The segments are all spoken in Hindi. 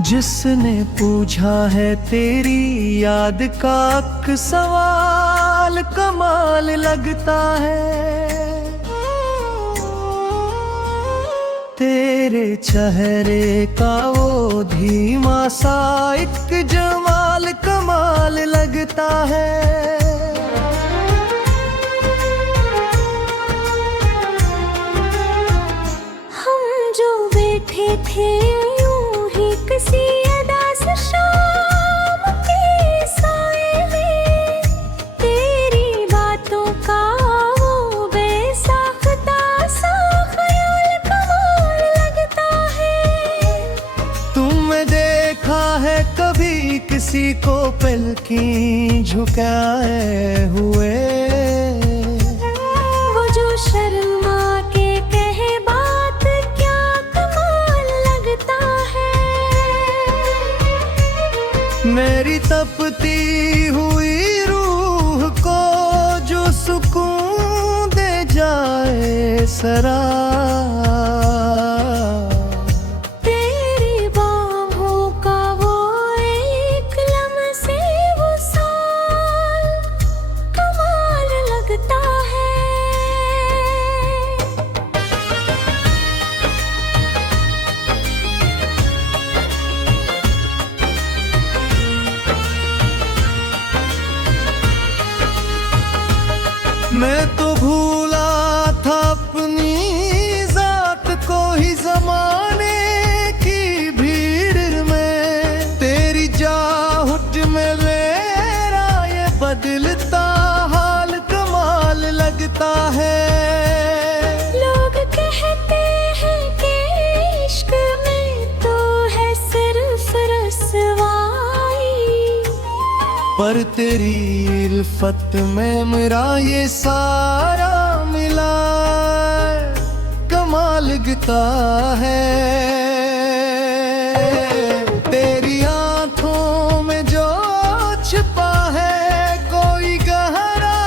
जिसने पूछा है तेरी याद का सवाल, कमाल लगता है। तेरे चेहरे का वो धीमा सा एक जमाल, कमाल लगता है। हम जो बैठे थे किसी अदास शाम के साए में, तेरी बातों का वो बेसाख्ता सा ख्याल, कमाल लगता है। तुमने देखा है कभी किसी को पलकें झुकाए हुए? वो जो शर्मा के कहे बात, क्या कमाल लगता है। मेरी तपती हुई रूह को जो सुकून दे जाए सरा, तेरी बाहों का वो एक लम्हे वो साल, कमाल लगता है। मैं तो भूला था अपनी जात को ही ज़माने की भीड़ में। तेरी जाहुट में मेरा ये बदलता हाल, कमाल लगता है। लोग कहते हैं कि इश्क में तो है सिर्फ रसवाई, पर तेरी इल्फत में मेरा ये सारा मिला, कमाल लगता है। तेरी आंखों में जो छिपा है कोई गहरा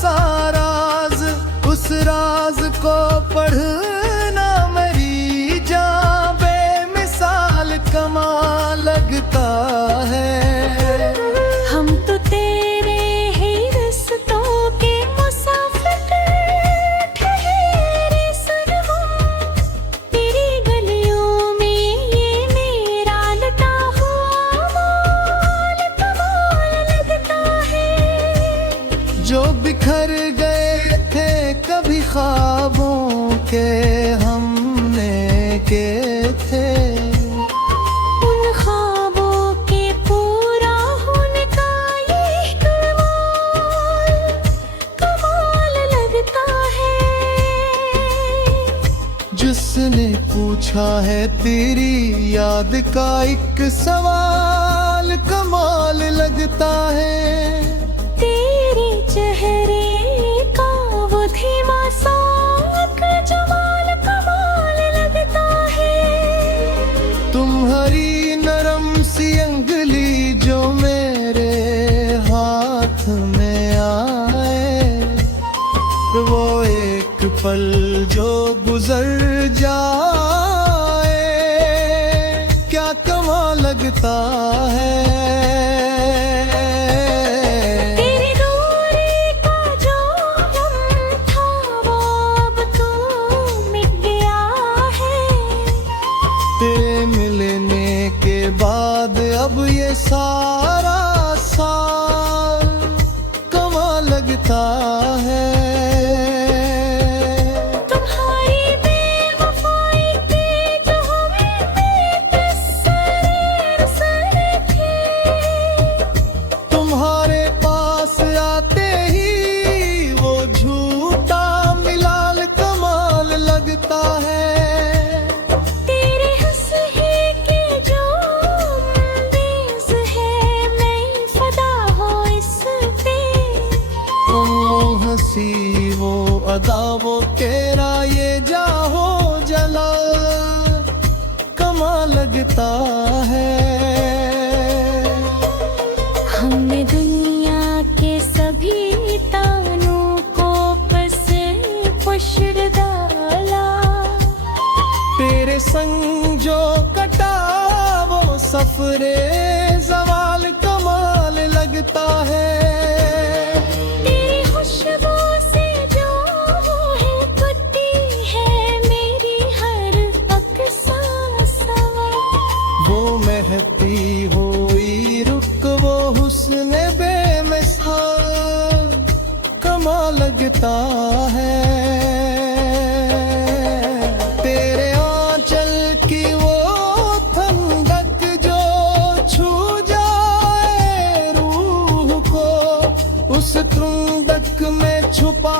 सा राज, उस राज को पढ़ना मेरी जान बेमिसाल, कमाल लगता है। हम तो तेरे ही रस्तों के मुसाफिर, ठहरे सरवम तेरी गलियों में, ये मेरा लटा हुआ माल, कमाल लगता है। जो बिखर गए थे कभी ख्वाबों के हमने के थे, उन ख्वाबों के पूरा होने का ये कमाल, कमाल लगता है। जिसने पूछा है तेरी याद का एक सवाल, कमाल लगता है। तेरे चेहरे का वो धीमा सा एक जमाल, कमाल लगता है। तुम्हारी नरम सी अंगुली जो मेरे हाथ में आए, वो एक पल जो गुजर जाए, क्या कमाल लगता है। तेरी दूरी का जो गम था वो अब तो मिट गया है। तेरे मिलने के बाद अब ये सारा साल, कमाल लगता है। तुम्हारी बेवफाई पे जो हमें बेकसर सर थे, तुम्हारे पास आते ही वो झूठा मिलाल, कमाल लगता है। तेरे हंसने के जो अंदाज है, मैं फदा हो इस पे। वो हंसी वो अदा वो तेरा ये जाहो जला, कमाल लगता है। हमने दुनिया के सभी तानों को पस पुश डाला, तेरे तेरे संग जो कटा वो सफरे ज़वाल कमाल लगता है। तेरी खुशबू से जो है कुटी है मेरी हर अक्सा सवार। वो महकती हुई रुख वो हुस्न बेमिसाल कमाल लगता है। तेरे आंचल की वो ठंडक जो छू जाए रूह को, उस ठंडक में छुपा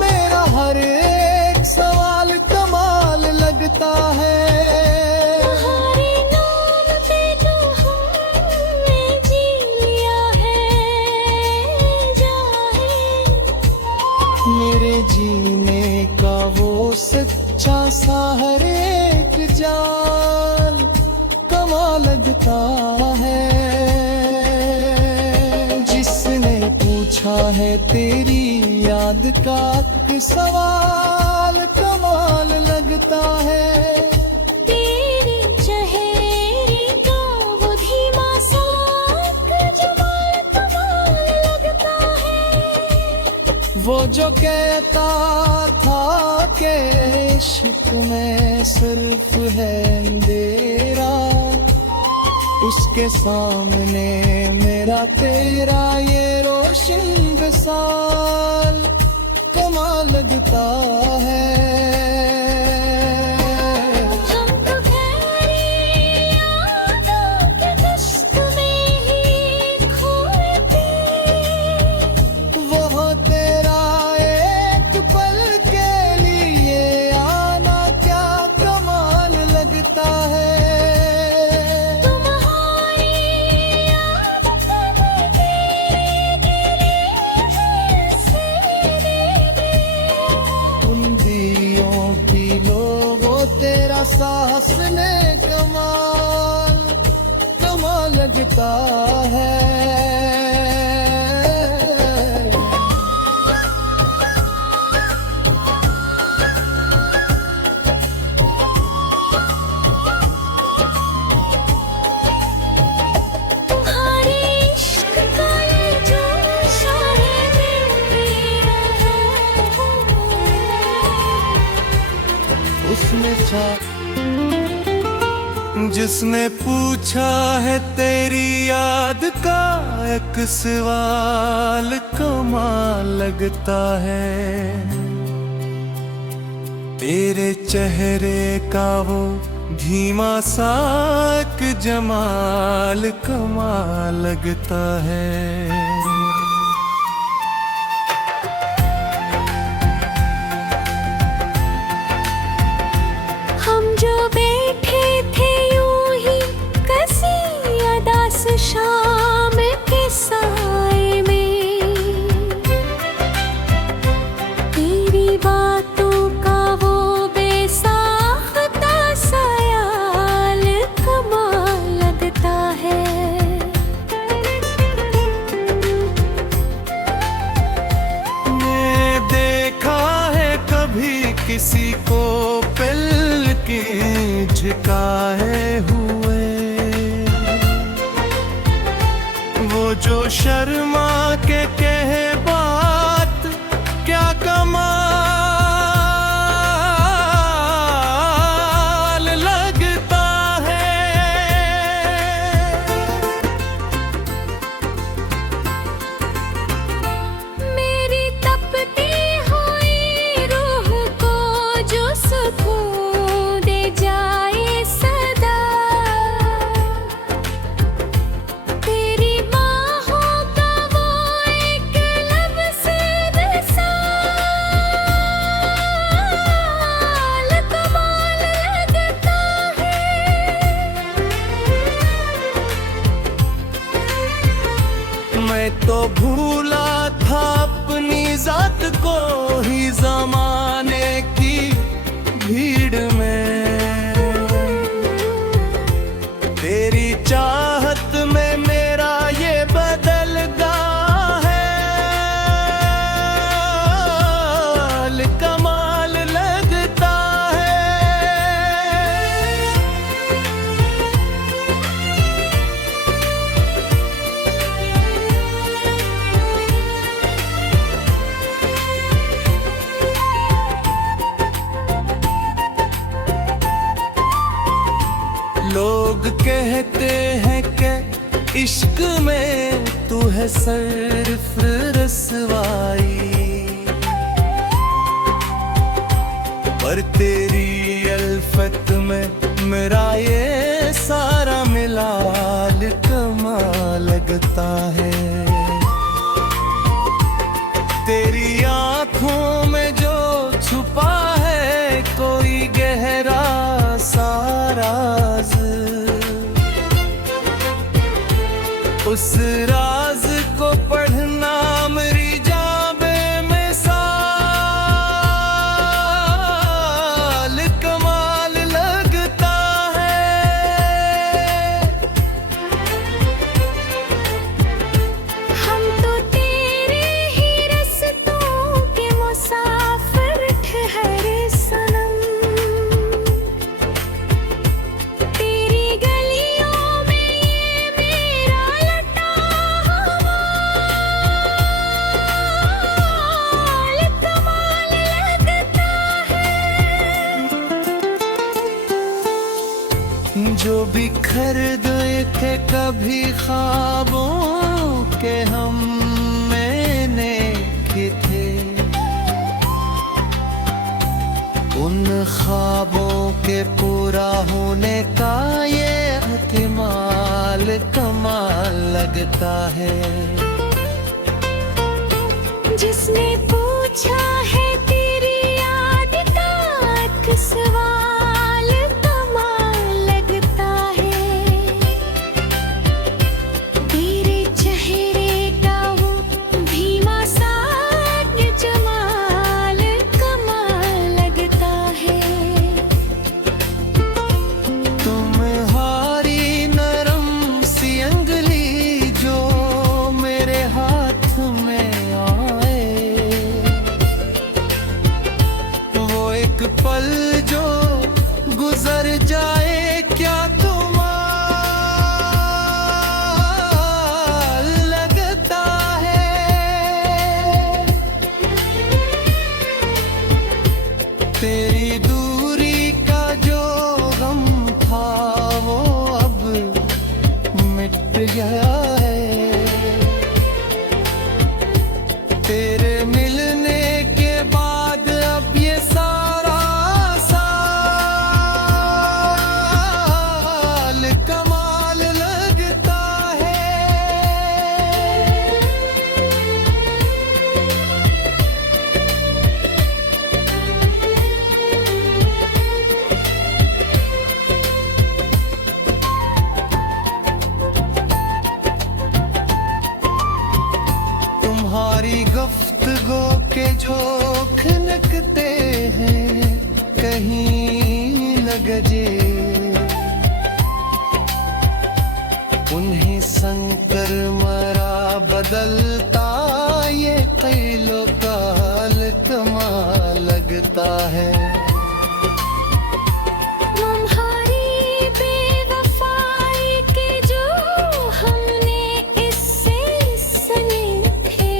मेरा हर एक सवाल कमाल लगता है। तुम्हारे नाम पे जो हमने जी लिया है जाहे। मेरे जीने का वो सच्चा सा हर एक जाल कमाल लगता है। जिसने पूछा है तेरी याद का सवाल कमाल लगता है। तेरे चेहरे का वो धीमा सा जमाल कमाल लगता है। वो जो कहता था कि इश्क में सिर्फ है अंधेरा, उसके सामने मेरा तेरा ये रोशन विसाल कमाल लगता है। हम तो गहरी यादों के दश्त में ही खोए थे। वहाँ तेरा एक पल के लिए आना क्या कमाल लगता है। तुम्हारी याद उन दियों की लो वो तेरा साहस ने कमाल कमाल लगता है। तुम्हारे इश्क का ये जोश है मेरा है। उसने जिसने पूछा है तेरी याद का एक सवाल कमाल लगता है। तेरे चेहरे का वो धीमा सा एक जमाल कमाल लगता है। हम जो बैठे थे यूं ही कसी अदास शाम के साए में, तेरी बातों का वो बेसाख्ता सयाल कमाल लगता है। ने देखा है कभी किसी को पिल के झुकाए हुए, वो जो शर्मा के कहे बात क्या कमाल लगता है। मेरी तपती हुई रूह को जो सुकून दे जाए सदा, तेरी बाहों का वो एक लफ्ज़ विसाल कमाल लगता है। मैं तो भूला था अपनी जात को ही जमाने की भीड़ में, तेरी चाहत में मेरा ये बदलता है कमाल लगता है। लोग कहते हैं कि इश्क में तू है सिर्फ रसवाई, पर तेरी अल्फत में मेरा ये सारा मिलाल कमाल लगता है। तेरी आँखों में जो छुपा है कोई गहरा सा राज, उस राज को पढ़ना मेरी जाबे में साल कमाल लगता है। हम तो तेरे ही रस्तों के मुसाफिर ठहरे सनम, तेरी गलियों में ये मेरा लटा हवाल कमाल लगता है। जो बिखर गए थे कभी ख्वाबों के हम मैंने थे, उन ख्वाबों के पूरा होने का ये एहतिमाल कमाल लगता है। जिसने पूछा है तेरी याद का एक सवाल कमाल लगता है, तेरे चेहरे का वो धीमा सा जमाल कमाल लगता है। तुम्हारी नरम सी अंगली जो मेरे हाथ में आए, वो एक पल जो गुजर जाए क्या कमाल लगता है। तेरी दूरी का जो गम था वो अब मिट गया है, तेरे मिलने के बाद अब ये सारा साल कमाल लगता है। तुम्हारी गुफ्तगू के जो खनकते हैं कहीं लगजे, उन्हें संग कर मरा बदलता ये क़ैलो काल कमाल लगता है। तुम्हारी बेवफाई के जो हमने इससे सने थे,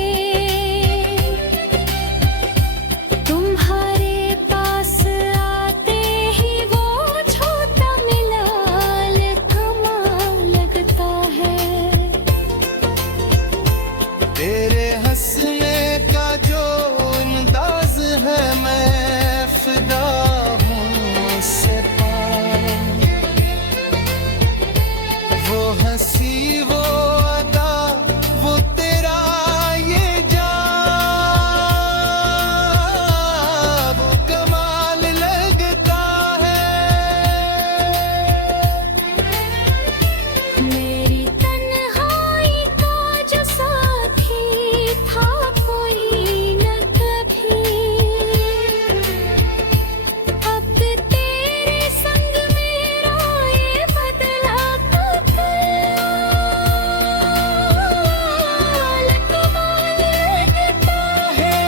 तुम्हारे पास आते ही वो छोटा मिलाल कमाल लगता है। तेरे हंसने का जो अंदाज है मैं फिदा हूँ उससे पाए, वो हंसी वो अदा वो तेरा ये जाब कमाल लगता है। मेरी तन्हाई का जो साथी था कोई न कभी, अब तेरे संग मेरा ये बदला कमाल कमाल लगता है।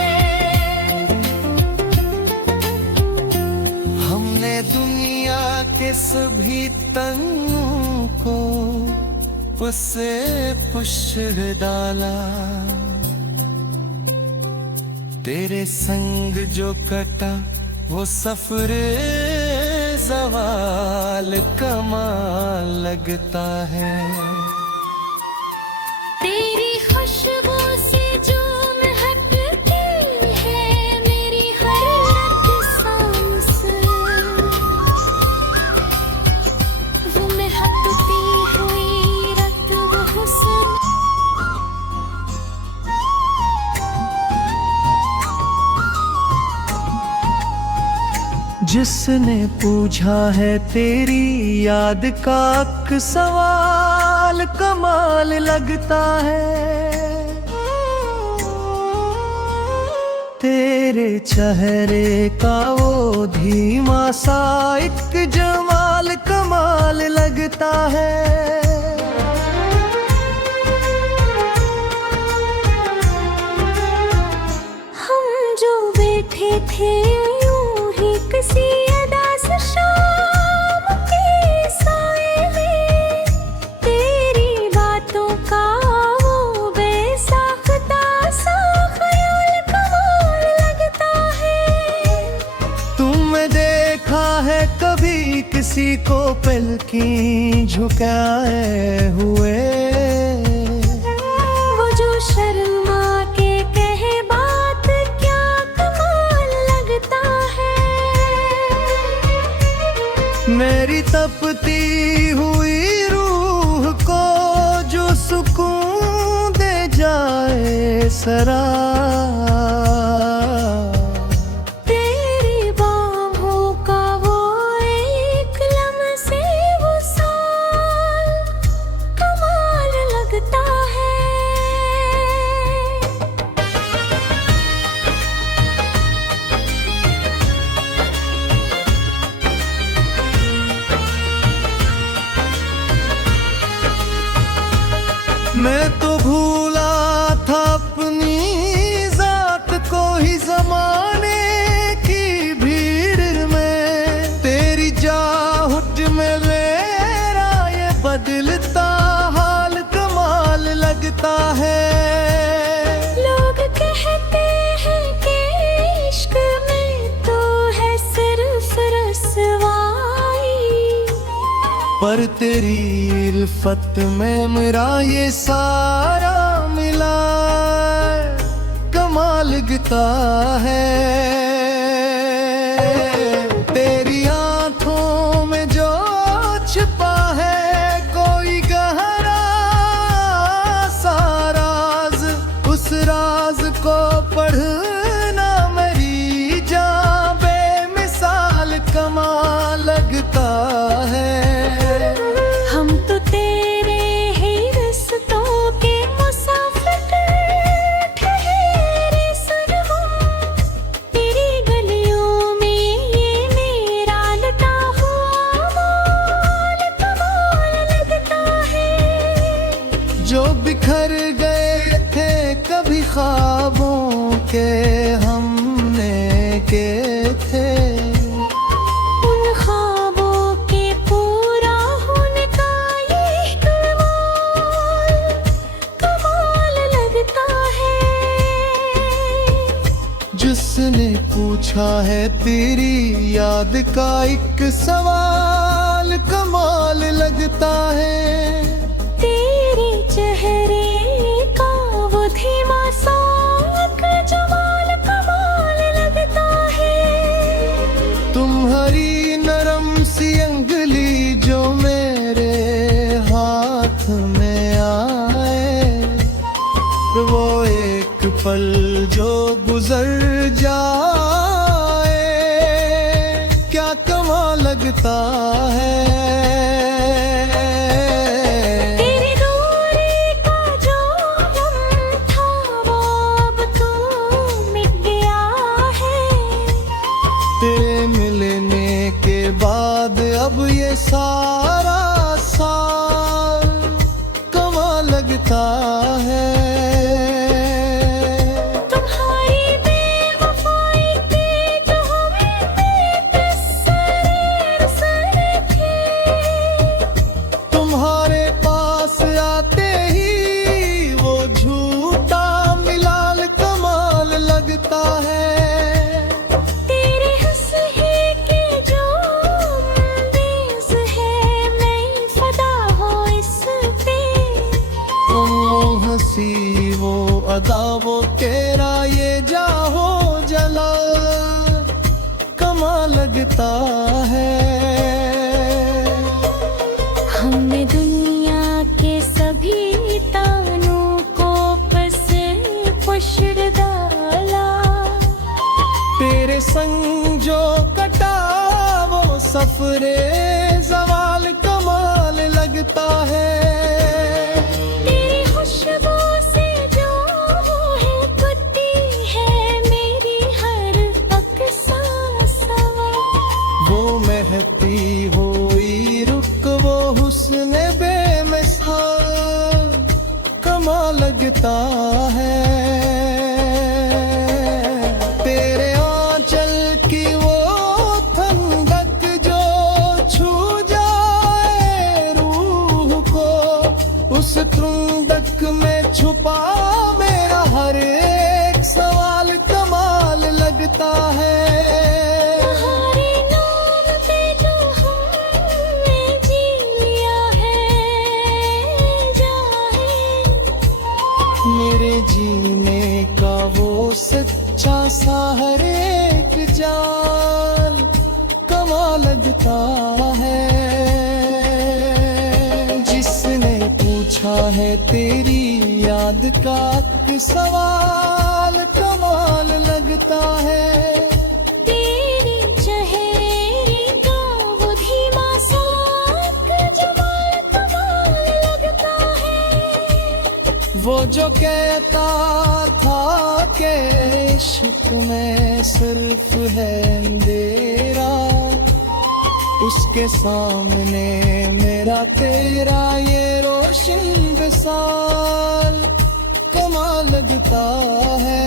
हमने दुनिया के सभी तंगों को उससे पुष्ट डाला, तेरे संग जो कटा वो सफरे ज़वाल सवाल कमाल लगता है। तेरी खुशबू से जो महकती है मेरी हर सांस, वो महकती हुई रत वो हुस्न। जिसने पूछा है तेरी याद का सवाल कमाल लगता है। तेरे चेहरे का वो धीमा सा एक जमाल कमाल लगता है। हम जो बैठे थे किसी अदास शाम के साए में, तेरी बातों का वो बेसाख्ता सा ख्याल कमाल लगता है। तुमने देखा है कभी किसी को पलकी झुकाए हुए? वो जो शर्मा के कहे बात क्या कमाल लगता है। मेरी तपती हुई रूह को जो सुकून दे जाए सरा। तेरी बाहों का वो एक लम्हे वो साल कमाल लगता है। मैं तो भूला था अपनी जात को ही जमाने की भीड़ में। तेरी जाहुट में मेरा ये बदलता हाल कमाल लगता है। लोग कहते हैं कि इश्क में तो है सिर्फ रसवाई, पर तेरी इल्फत में मेरा ये सारा मिला कमाल लगता है। तेरी आंखों में जो छिपा है कोई गहरा सा राज, उस राज को पढ़ना मेरी जान बेमिसाल कमाल लगता है। हम तो तेरे ही रिश्तों के मुसाफिर ठहरे सरहम, तेरी गलियों में ये मेरा लटा हुआ माल कमाल लगता है। जो बिखर गए थे कभी ख्वाबों के हमने के थे, उन ख्वाबों के पूरा होने का ये कमाल लगता है। जिसने पूछा है तेरी याद का एक सवाल कमाल लगता है। तेरे चेहरे का वो धीमा सा एक जमाल कमाल लगता है। तुम्हारी नरम सी अंगुली जो मेरे हाथ में आए, वो एक पल जो गुजर जाए क्या कमाल लगता है। तेरी दूरी का जो गम था वो अब तो मिट गया है। तेरे मिलने के बाद अब ये सारा साल कमाल लगता है। तुम्हारी बेवफाई के जो हमें बेकसर थे, तुम्हारे पास आते ही वो झूठा मिलाल कमाल लगता है। तेरे हंसने के जो अंदेज अदा वो तेरा ये जाहो जला कमाल लगता है। हमने दुनिया के सभी तानों को पस पशड़ डाला, तेरे संग जो कटा वो सफरे जवाल कमाल लगता है। तेरी खुशबू से जो है कुत्ती है मेरी हर अक्सा सवा, वो महती हुई रुक वो हुस्न बेमिसाल कमाल लगता है। तेरे आंचल की वो ठंडक जो छू जाए रूह को, उस ठंडक में छुपा मेरा हर एक सवाल कमाल लगता है। तुम्हारे नाम पे जो हमने जी लिया है जाहे, मेरे जीने का वो सच्चा सा हर एक जाल कमाल लगता है। जिसने पूछा है तेरी याद का सवाल कमाल लगता है। तेरे चेहरे का वो धीमा सा जमाल कमाल लगता है। वो जो कहता था कि इश्क में सिर्फ है अंधेरा, उसके सामने मेरा तेरा ये रोशन विसाल कमाल लगता है।